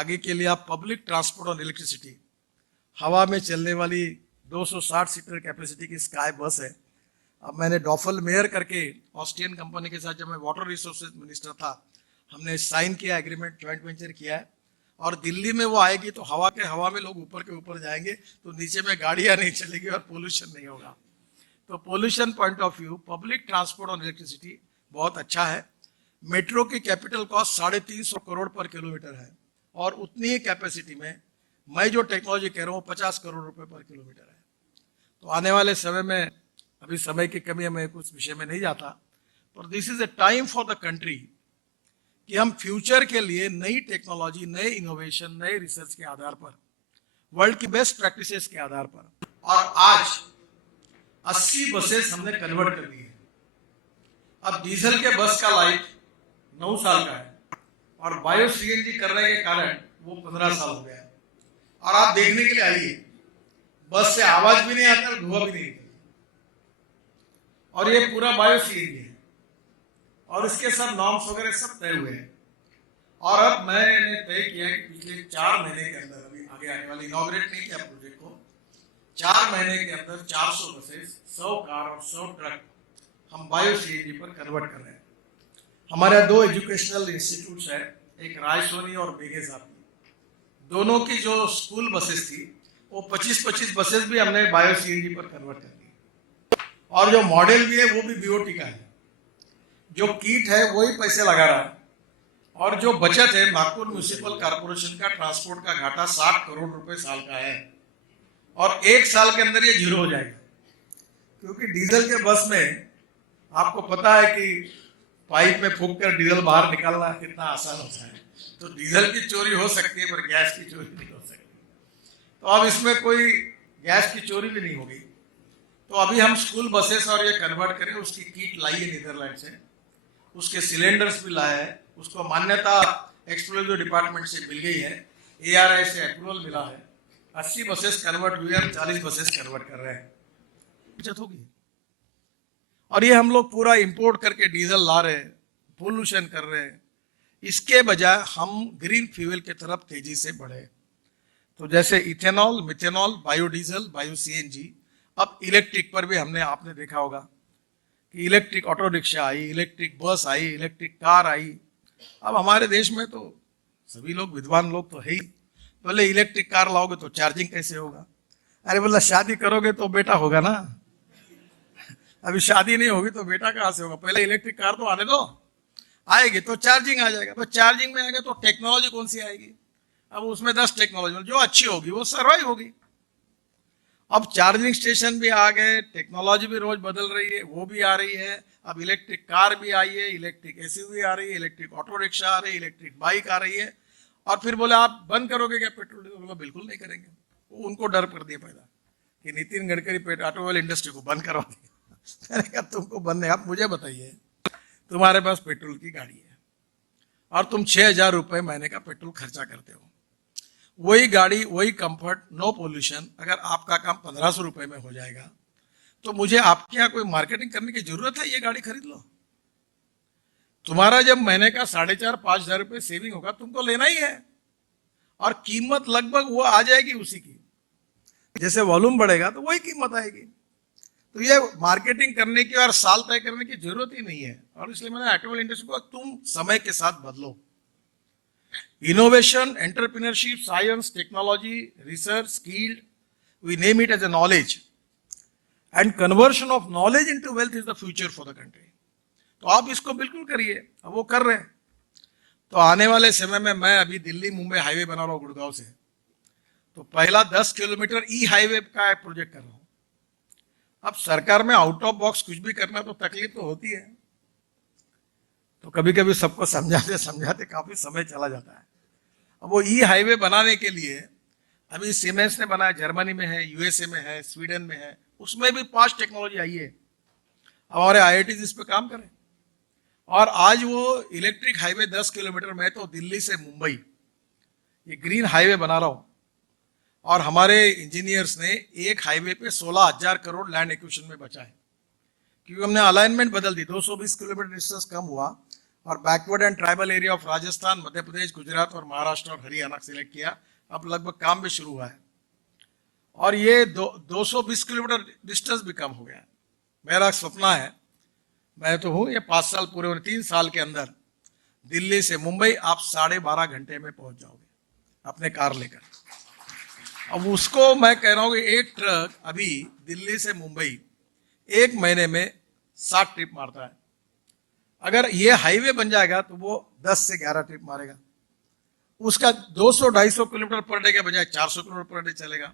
आगे के लिए आप पब्लिक ट्रांसपोर्ट और इलेक्ट्रिसिटी, हवा में चलने वाली 260 सीटर कैपेसिटी की स्काई बस है। अब मैंने डॉफल मेयर करके ऑस्ट्रियन कंपनी के साथ, जब मैं वाटर रिसोर्सेज मिनिस्टर था, हमने साइन किया, एग्रीमेंट ज्वाइंट वेंचर किया है। और दिल्ली में वो आएगी तो हवा में लोग ऊपर के ऊपर जाएंगे, तो नीचे में गाड़ियां नहीं चलेगी और पोल्यूशन नहीं होगा। तो pollution point of view public transport और इलेक्ट्रिसिटी बहुत अच्छा है। मेट्रो की कैपिटल कॉस्ट 350 करोड़ पर किलोमीटर है, और उतनी ही कैपेसिटी में मैं जो टेक्नोलॉजी कह रहा हूँ 50 करोड़ रुपए पर किलोमीटर है। तो आने वाले समय में, अभी समय की कमी है, मैं कुछ विषय में नहीं जाता, पर this is a time for the country कि हम फ्यूचर के लिए नई टेक्नोलॉजी, नए इनोवेशन, नए रिसर्च के आधार पर, वर्ल्ड की बेस्ट प्रैक्टिसेस के आधार पर, और आज 80 बसेस हमने कन्वर्ट कर दी है। अब डीजल के बस का लाइफ 9 साल का है, और बायो सीएनजी करने के कारण वो 15 साल हो गया। और आप देखने के लिए आइए, बस से आवाज भी नहीं आता, धुआं भी नहीं निकलता, और ये पूरा बायो सीएनजी है, और इसके सब नॉर्म्स वगैरह सब तय हुए हैं। और अब मैंने तय किया कि पिछले 4 महीने के अंदर, अभी आगे आने वाले, इनॉग्रेट नहीं किया प्रोजेक्ट को, 4 महीने के अंदर 400 बसेस, 100 कार और 100 ट्रक हम बायो सीएनजी पर कन्वर्ट कर रहे हैं। हमारे 2 एजुकेशनल इंस्टीट्यूट्स है, एक रायसोनी और बेगे साहब की, दोनों की जो स्कूल बसेस थी वो 25-25 बसेस भी हमने बायो सीएनजी पर कन्वर्ट कर दी। और जो मॉडल भी है वो भी बीओटी का है। जो किट है वही पैसे लगा रहा है, और जो बचत है, नागपुर म्युनिसिपल कॉर्पोरेशन का ट्रांसपोर्ट का घाटा 60 करोड़ रुपए साल का है, और 1 साल के अंदर ये जीरो हो जाएगा। क्योंकि डीजल के बस में आपको पता है कि पाइप में फूंक कर डीजल बाहर निकालना कितना आसान होता है। तो डीजल की चोरी हो सकती है, पर गैस की चोरी नहीं हो सकती। तो अब इसमें कोई गैस की चोरी भी नहीं होगी। तो अभी हम स्कूल बसेस और ये कन्वर्ट करें, उसकी किट लाई है नीदरलैंड से, उसके सिलेंडर्स भी लाए हैं, उसको मान्यता एक्सप्लोजिव डिपार्टमेंट से मिल गई है, ARI से अप्रूवल मिला है। 80 बसेस कन्वर्ट हुई है, 40 बसेस कन्वर्ट कर रहे हैं, बचत होगी। और ये हम लोग पूरा इंपोर्ट करके डीजल ला रहे हैं, पोल्यूशन कर रहे हैं। इसके बजाय हम ग्रीन फ्यूल की तरफ तेजी से बढ़े। तो जैसे ethanol, methanol, biodiesel, bio CNG, अब इलेक्ट्रिक पर भी हमने, आपने देखा होगा कि इलेक्ट्रिक ऑटो रिक्शा आई, इलेक्ट्रिक बस आई, इलेक्ट्रिक कार आई। अब हमारे देश में तो सभी लोग विद्वान लोग तो है ही, पहले इलेक्ट्रिक कार लाओगे तो चार्जिंग कैसे होगा? अरे बोला शादी करोगे तो बेटा होगा ना, अभी शादी नहीं होगी तो बेटा कहाँ से होगा? पहले इलेक्ट्रिक कार तो आने दो, आएगी तो चार्जिंग आ जाएगा। तो चार्जिंग में आएगा तो टेक्नोलॉजी कौन सी आएगी? अब उसमें 10 टेक्नोलॉजी जो अच्छी होगी वो सर्वाइव होगी। अब चार्जिंग स्टेशन भी आ गए, टेक्नोलॉजी भी रोज बदल रही है, वो भी आ रही है। अब इलेक्ट्रिक कार भी आई है, इलेक्ट्रिक एसयूवी आ रही है, इलेक्ट्रिक ऑटो रिक्शा आ रही है, इलेक्ट्रिक बाइक आ रही है। और फिर बोले आप बंद करोगे क्या पेट्रोल? बोला बिल्कुल नहीं करेंगे। वो उनको डर कर दिया पैदा कि नितिन गडकरी ऑटोमोबाइल इंडस्ट्री को बंद करवा दिया। मैंने कहा तुमको बंद नहीं, आप मुझे बताइए, तुम्हारे पास पेट्रोल की गाड़ी है और तुम 6,000 रुपए महीने का पेट्रोल खर्चा करते हो, वही गाड़ी, वही कंफर्ट, नो पोल्यूशन, अगर आपका काम 1500 रुपए में हो जाएगा तो मुझे आपके यहाँ कोई मार्केटिंग करने की जरूरत है? ये गाड़ी खरीद लो। तुम्हारा जब महीने का 4,500-5,000 रुपए सेविंग होगा, तुमको लेना ही है, और कीमत लगभग वो आ जाएगी उसी की। जैसे वॉल्यूम बढ़ेगा तो वही कीमत आएगी। तो ये मार्केटिंग करने की और साल तय करने की जरूरत ही नहीं है। और इसलिए मैंने ऑटोमोबाइल इंडस्ट्री को, तुम समय के साथ बदलो। Innovation, entrepreneurship, science, technology, research, skilled, we name it as a knowledge, and conversion of knowledge into wealth is the future for the country. तो आप इसको बिल्कुल करिए, अब वो कर रहे हैं। तो आने वाले समय में, मैं अभी दिल्ली मुंबई हाईवे बना रहा हूँ गुड़गांव से, तो पहला 10 किलोमीटर ई हाईवे का एक प्रोजेक्ट कर रहा हूँ। अब सरकार में आउट ऑफ बॉक्स कुछ भी करना तो तकलीफ तो होती है, तो कभी कभी सबको समझाते समझाते काफी समय चला जाता है। अब वो ई हाईवे बनाने के लिए अभी सीमेंस ने बनाया, जर्मनी में है, यूएसए में है, स्वीडन में है, उसमें भी 5 टेक्नोलॉजी आई है। हमारे आईआईटी इस पे काम करें। और आज वो इलेक्ट्रिक हाईवे 10 किलोमीटर में, तो दिल्ली से मुंबई ये ग्रीन हाईवे बना रहा हूं, और हमारे इंजीनियर्स ने एक हाईवे पे 16,000 करोड़ लैंड एक्विजिशन में बचा है, क्योंकि हमने अलाइनमेंट बदल दी। 220 किलोमीटर डिस्टेंस कम हुआ, और backward and tribal area of Rajasthan, Madhya Pradesh, Gujarat और महाराष्ट्र और हरियाणा सिलेक्ट किया। अब लगभग काम भी शुरू हुआ है और ये 220 किलोमीटर डिस्टेंस भी कम हो गया है। मेरा सपना है, मैं तो हूँ, ये 5 साल पूरे होने, 3 साल के अंदर दिल्ली से मुंबई आप 12.5 घंटे में पहुंच जाओगे अपने कार लेकर। अब उसको मैं कह रहा हूँ कि एक ट्रक अभी दिल्ली से मुंबई 1 महीने में 7 ट्रिप मारता है। अगर ये हाईवे बन जाएगा तो वो 10 से 11 ट्रिप मारेगा। उसका 200-250 किलोमीटर पर डे के बजाय 400 किलोमीटर पर डे चलेगा।